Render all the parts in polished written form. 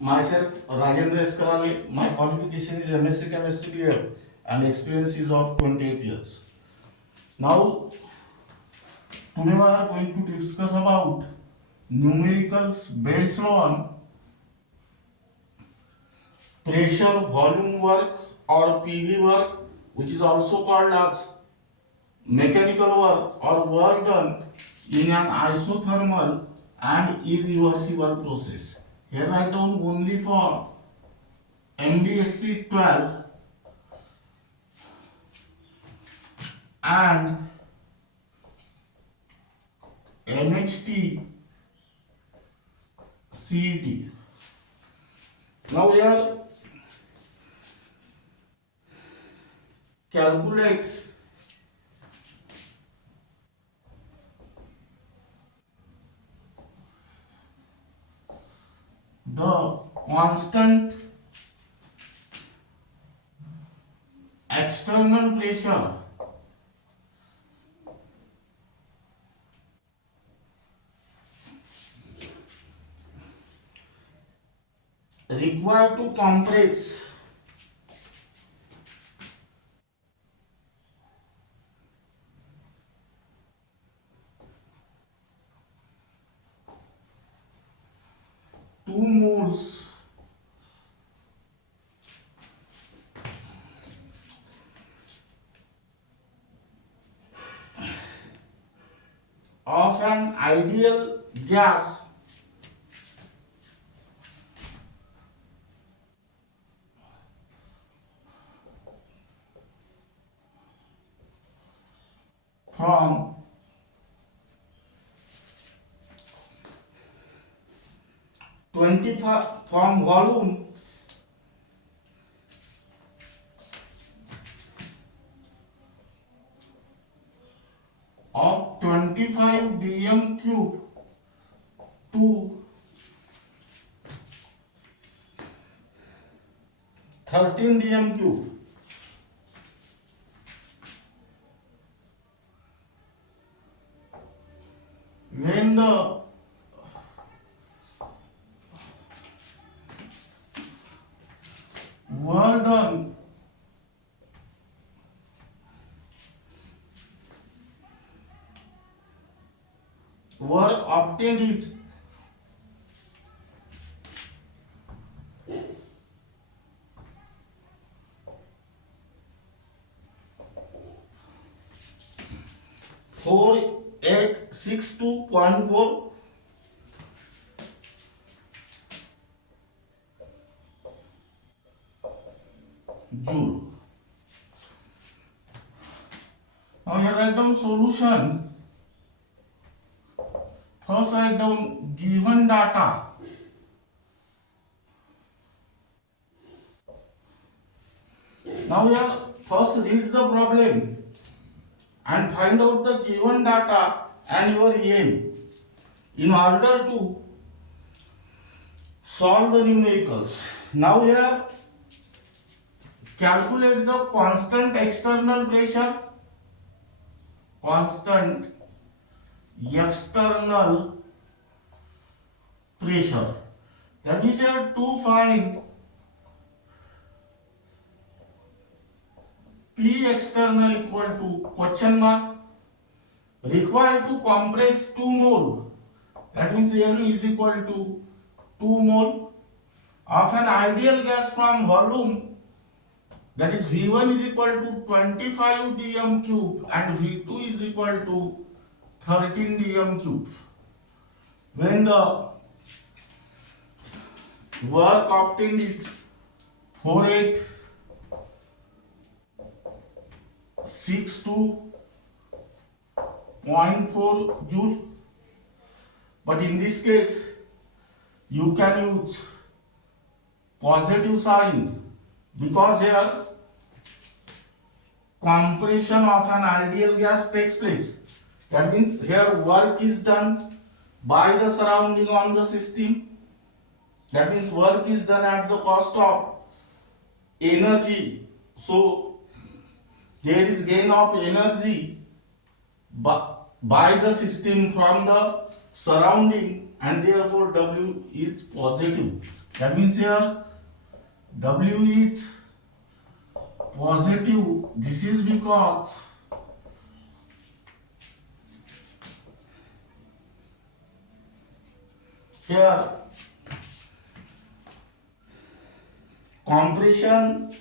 Myself, Rajendra Eskarale. My qualification is MSc Chemistry BL and experience is of 28 years. Now, today we are going to discuss about numericals based on pressure volume work or PV work, which is also called as mechanical work or work done in an isothermal and irreversible process. Here I down only for MBSE 12 and MHT CET. Now here calculate the constant external pressure required to compress two moles of an ideal gas from 25 from volume of 25 dm cube to 13 dm cube. When the work done work obtained is 4862.4 joule. Now here write down solution. First write down given data. Now here first read the problem and find out the given data and your aim in order to solve the numericals. Now here calculate the constant external pressure, constant external pressure. That is here to find P external equal to question mark required to compress 2 mole. That means M is equal to 2 mole of an ideal gas from volume, that is V1 is equal to 25 dm cube and V2 is equal to 13 dm cube. When the work obtained is 4862.4 joule, but in this case you can use positive sign because here compression of an ideal gas takes place. That means here work is done by the surrounding on the system. That means work is done at the cost of energy. So there is gain of energy by the system from the surrounding, and therefore W is positive. That means here W is positive. This is because here compression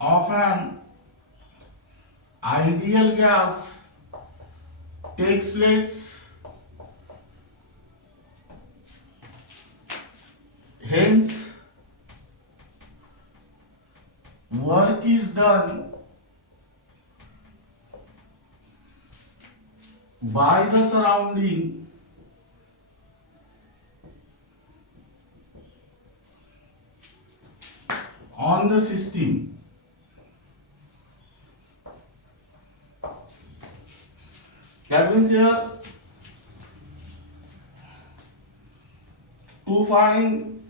of an ideal gas takes place, hence work is done by the surrounding on the system. That means here to find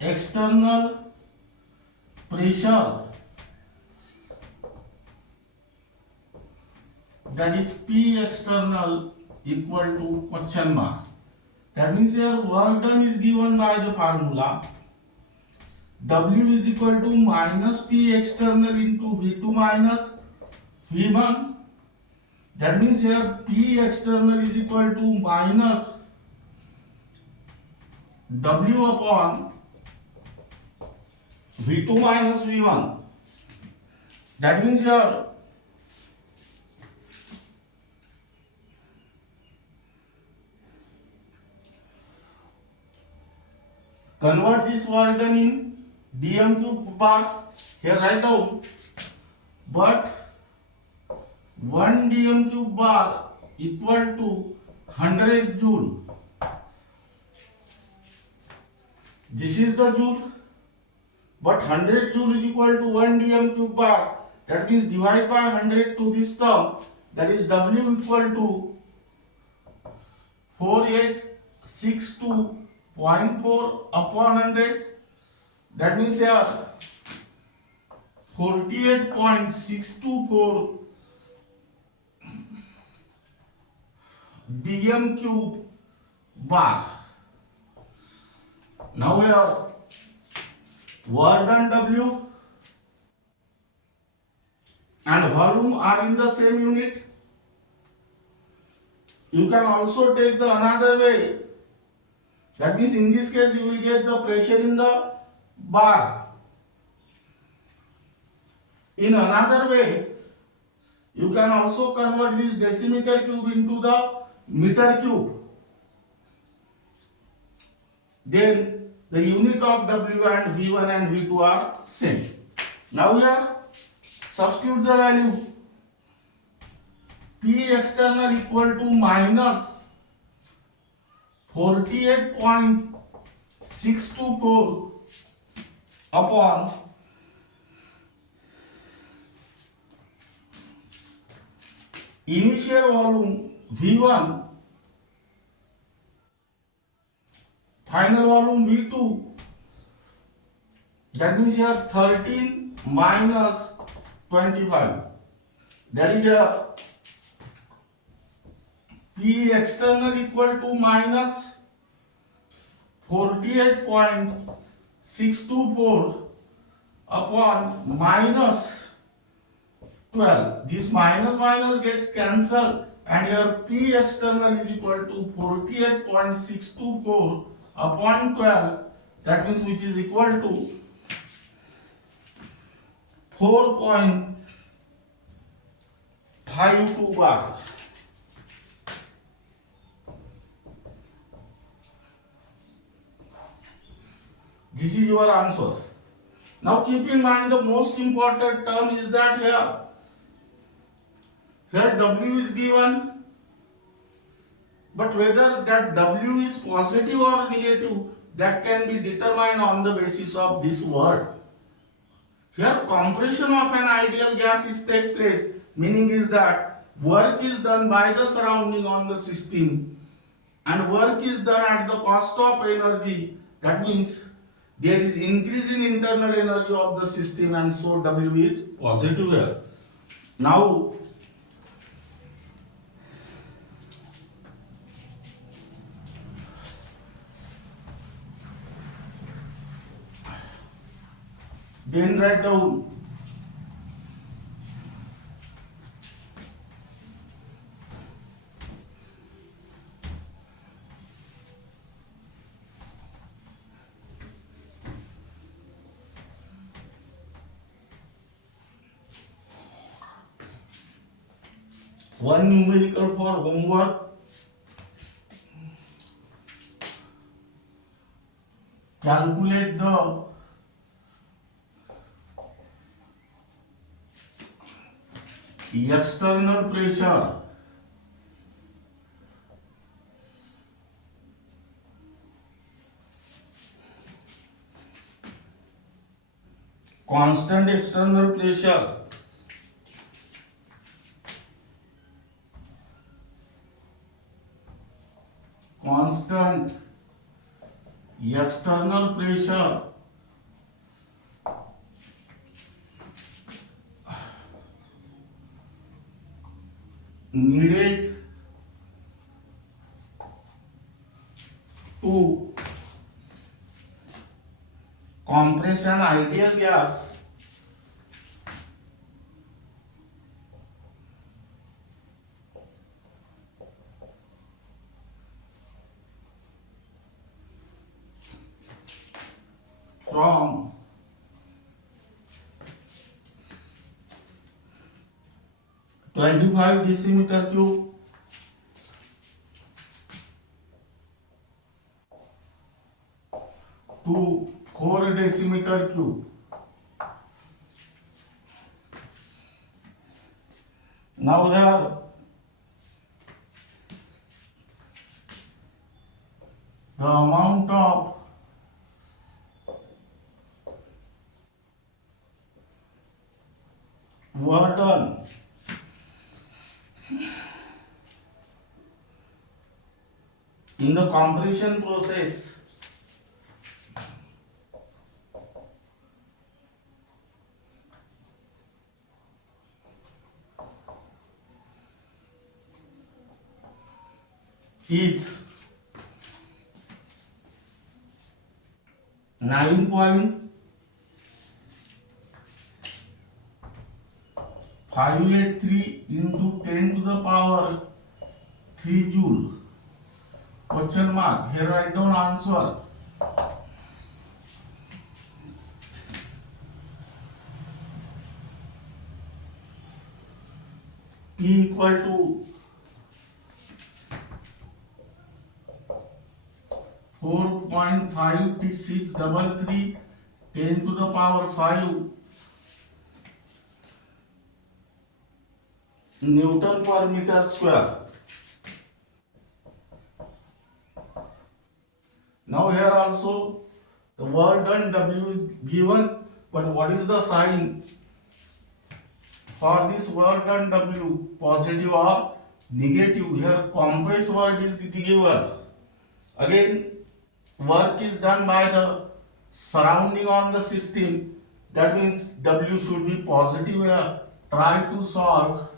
external pressure, that is P external equal to question mark. That means here work done is given by the formula W is equal to minus P external into V2 minus V1. That means here P external is equal to minus W upon V2 minus V1. That means here convert this work done in dm cube bar. Here write down, but 1 dm cube bar equal to 100 joule. This is the joule, but 100 joule is equal to 1 dm cube bar. That means divide by 100 to this term, that is W equal to 4862.4 upon 100. That means here 48.624 dm cube bar. Now here work done W and volume are in the same unit. You can also take the another way. That means in this case you will get the pressure in the bar. In another way, you can also convert this decimeter cube into the meter cube. Then the unit of W and V1 and V2 are same. Now here substitute the value. P external equal to minus 48.624 upon initial volume V1, final volume V2. That means here 13 minus 25. That is here P external equal to minus 48.624 upon minus 12. This minus minus gets cancelled, and here P external is equal to 48.624 upon 12. That means which is equal to 4.52 bar. This is your answer. Now keep in mind the most important term is that here W is given, but whether that W is positive or negative, that can be determined on the basis of this word. Here compression of an ideal gas takes place, meaning is that work is done by the surrounding on the system and work is done at the cost of energy. That means there is increase in internal energy of the system, and so W is positive here. Now then write down one numerical for homework. Calculate the external pressure constant external pressure constant external pressure needed to compress an ideal gas from 25 decimeter cube to 4 decimeter cube. Now here the amount of work done in the compression process is 9.583 into 10 to the power 3 joule. Question mark. Here write down answer. P equal to 4.5633 10 to the power 5 Newton per meter square. Now here also the work done W is given, but what is the sign for this work done W, positive or negative? Here compress word is given. Again, work is done by the surrounding on the system, that means W should be positive here. Try to solve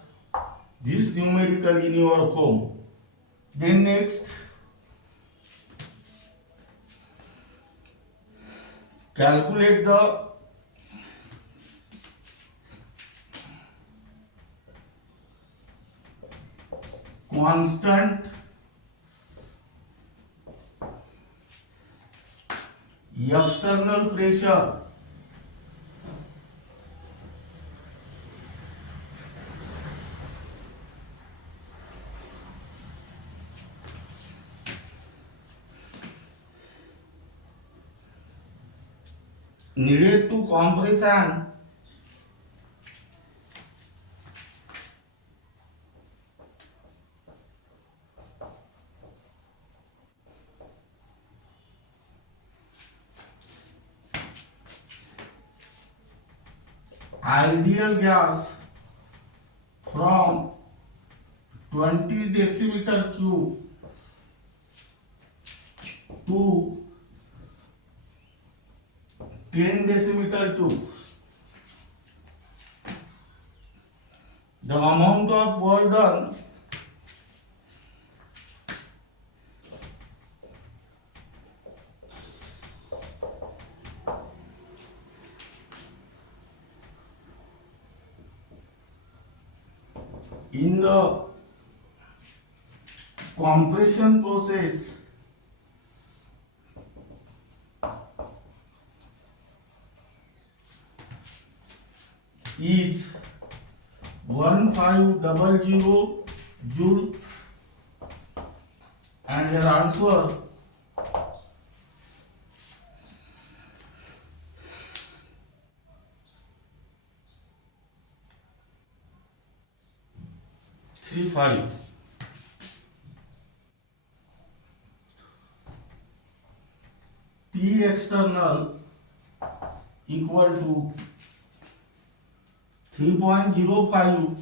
this numerically in your home. Then next, calculate the constant external pressure needed to compress an ideal gas from 20 decimeter cube to 10 decimeter cube. The amount of work done in the compression process is 1500 joule, and your answer three five. T external equal to 3.05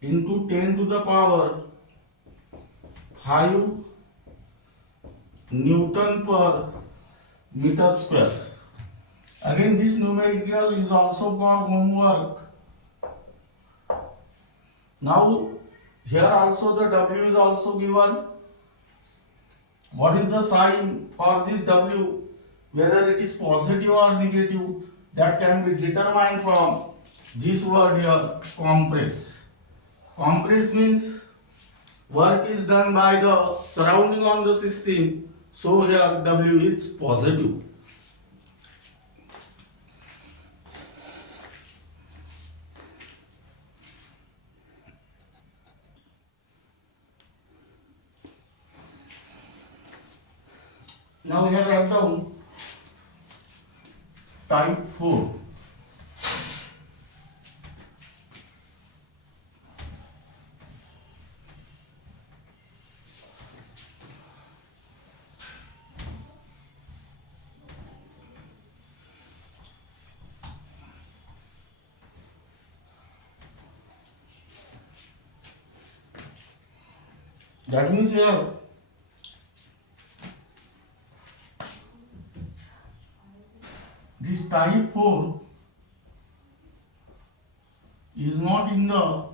into 10 to the power 5 Newton per meter square. Again, this numerical is also for homework. Now, here also the W is also given. What is the sign for this W? Whether it is positive or negative, that can be determined from this word here, compress. Compress means work is done by the surrounding on the system, so here W is positive. Now here write down type 4. That means here this type 4 is not in the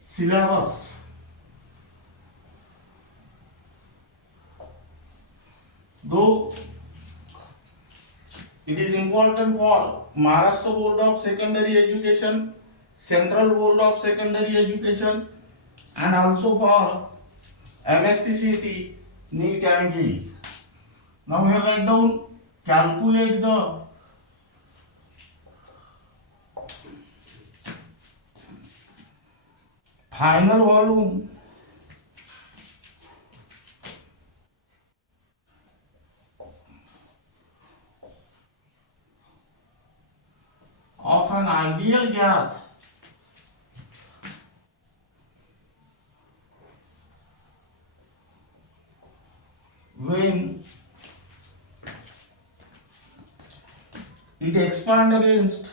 syllabus. Though it is important for Maharashtra Board of Secondary Education, Central Board of Secondary Education, and also for MHTCET, NEET and JEE. Now here write down, calculate the final volume of an ideal gas when it expands against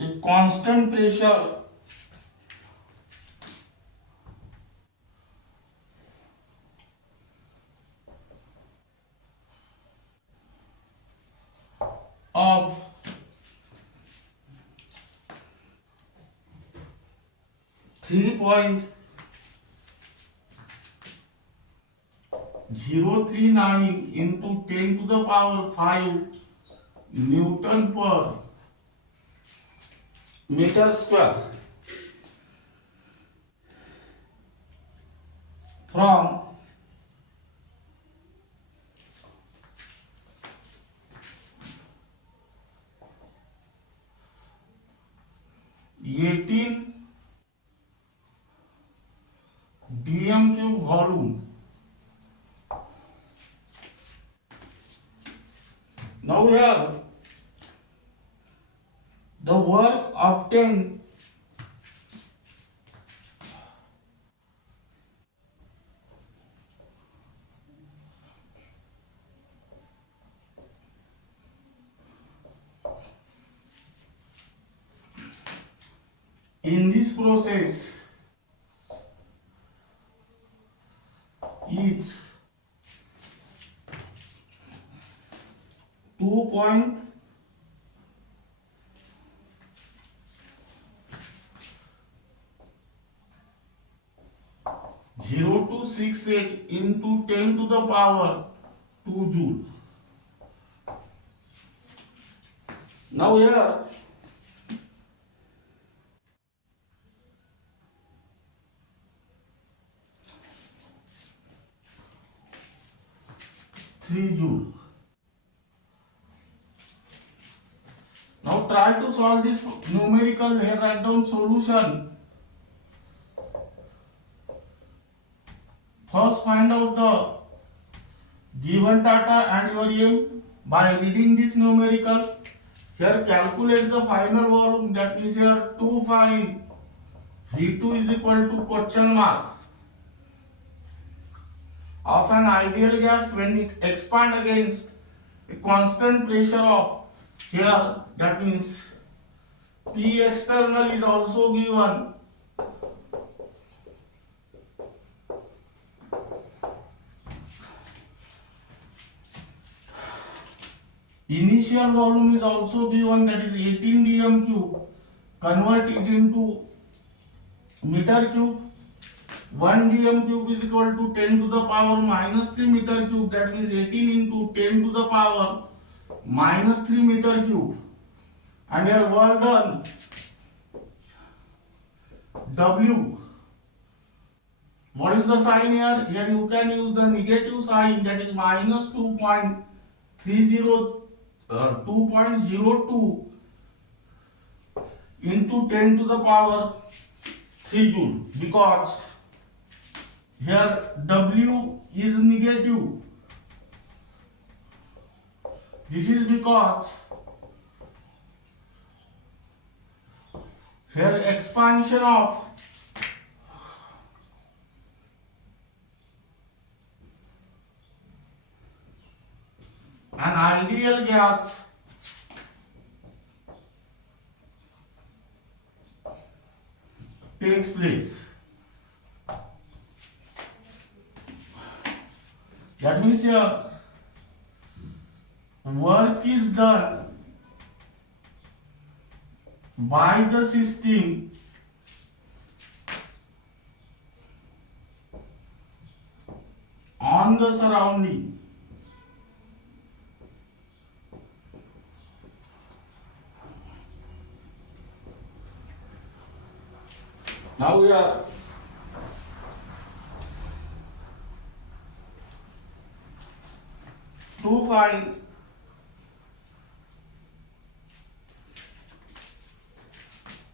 a constant pressure of 3.039 into 10 to the power 5 Newton per meter square from 18 dm cube volume. Now here the work obtained In this process, is 2.0 to 68 into 10 to the power 2 joule. Now here 3 joule. Now try to solve this numerical. Here write down solution. First find out the given data and your aim by reading this numerical. Here calculate the final volume, that means here to find V2 is equal to question mark of an ideal gas when it expand against a constant pressure of, here that means P external is also given. Initial volume is also given, that is 18 dm cube. Convert it into meter cube. 1 dm cube is equal to 10 to the power minus 3 meter cube, that means 18 into 10 to the power minus 3 meter cube. And here work done, W. What is the sign here? Here you can use the negative sign, that is minus 2.02 into 10 to the power 3 joule, because here W is negative. This is because here expansion of an ideal gas takes place. That means here work is done by the system on the surrounding. Now we are to find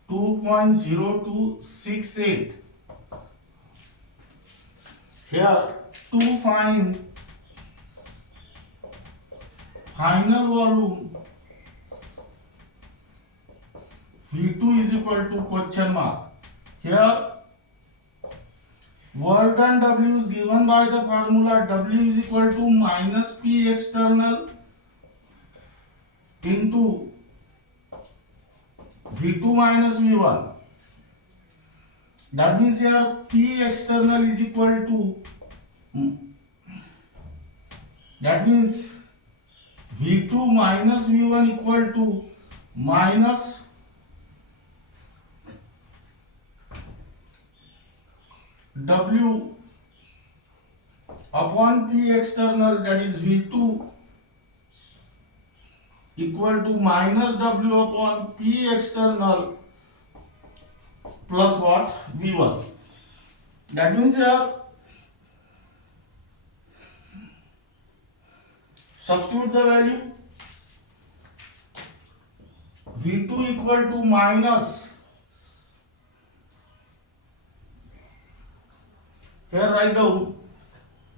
(2.0268). Here to find final volume V2 is equal to question mark. Here work done W is given by the formula W is equal to minus P external into V2 minus V1. That means here P external is equal to, that means V2 minus V1 equal to minus W upon P external, that is V2 equal to minus W upon P external plus what? V1. That means here substitute the value. V2 equal to minus, here write down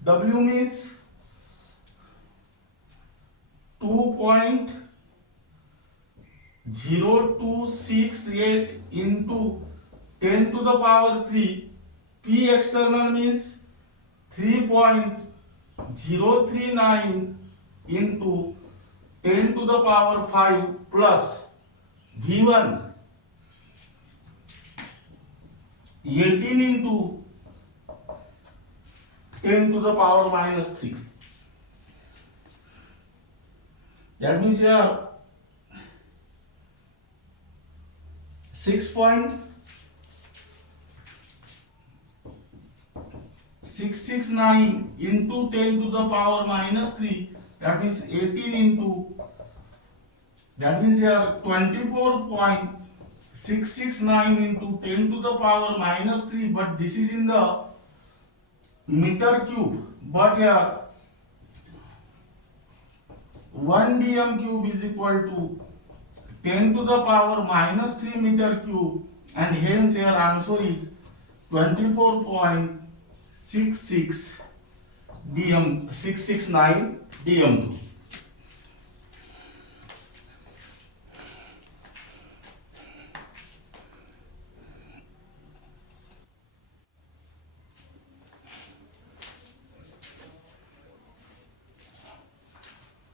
W means 2.0268 into 10 to the power 3. P external means 3.039 into 10 to the power 5 plus V1 18 into 10 to the power minus 3. That means here 6.669 into 10 to the power minus 3, that means 18 into, that means here 24.669 into 10 to the power minus 3, but this is in the meter cube, but here 1 dm cube is equal to 10 to the power minus 3 meter cube, and hence your answer is 24.66 dm 669 dm cube.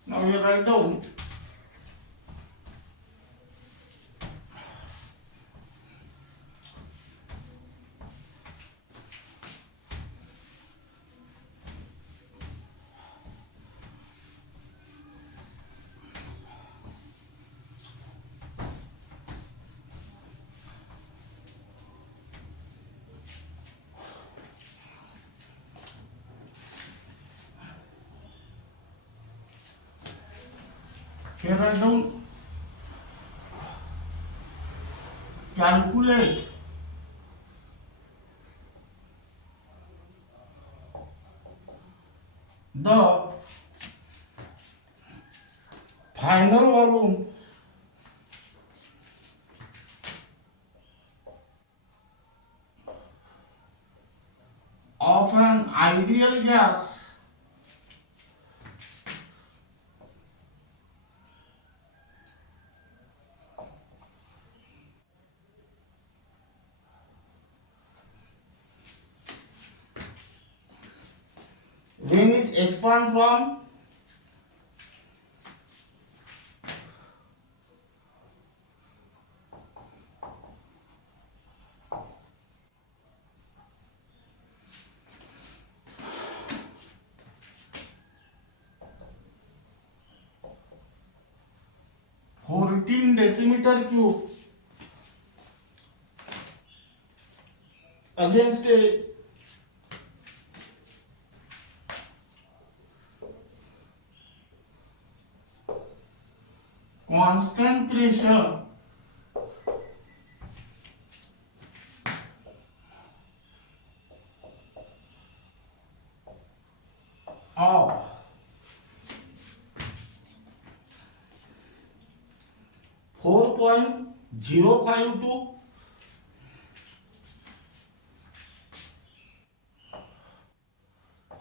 Now you write down here write down calculate the final volume of an ideal gas when it expands from 14 decimeter cube against a constant pressure of 4.052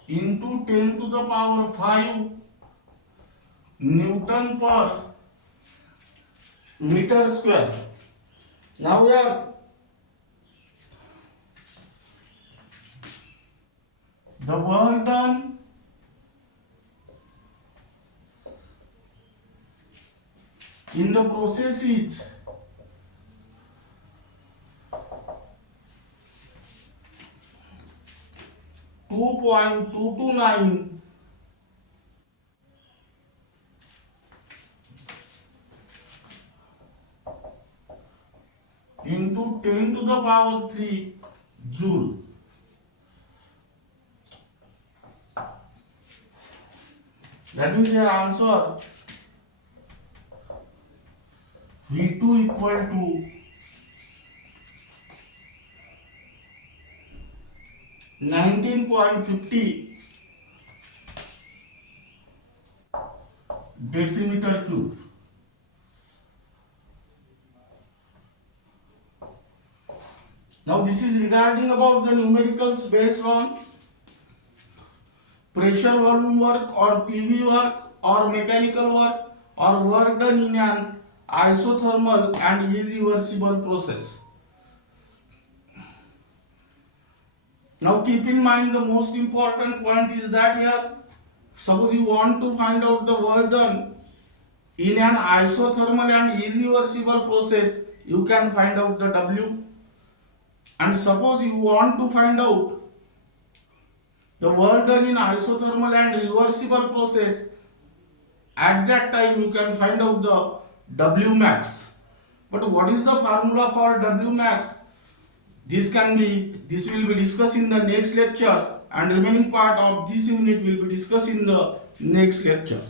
into 10 to the power 5 Newton per meter square. Now we are the work done in the process is 2.229 into 10 to the power 3 joule. That means your answer V2 equal to 19.50 decimeter cube. Now this is regarding about the numericals based on pressure volume work or PV work or mechanical work or work done in an isothermal and irreversible process. Now keep in mind the most important point is that here, suppose you want to find out the work done in an isothermal and irreversible process, you can find out the W. And suppose you want to find out the work done in isothermal and reversible process, at that time you can find out the W max. But what is the formula for W max? This will be discussed in the next lecture, and remaining part of this unit will be discussed in the next lecture.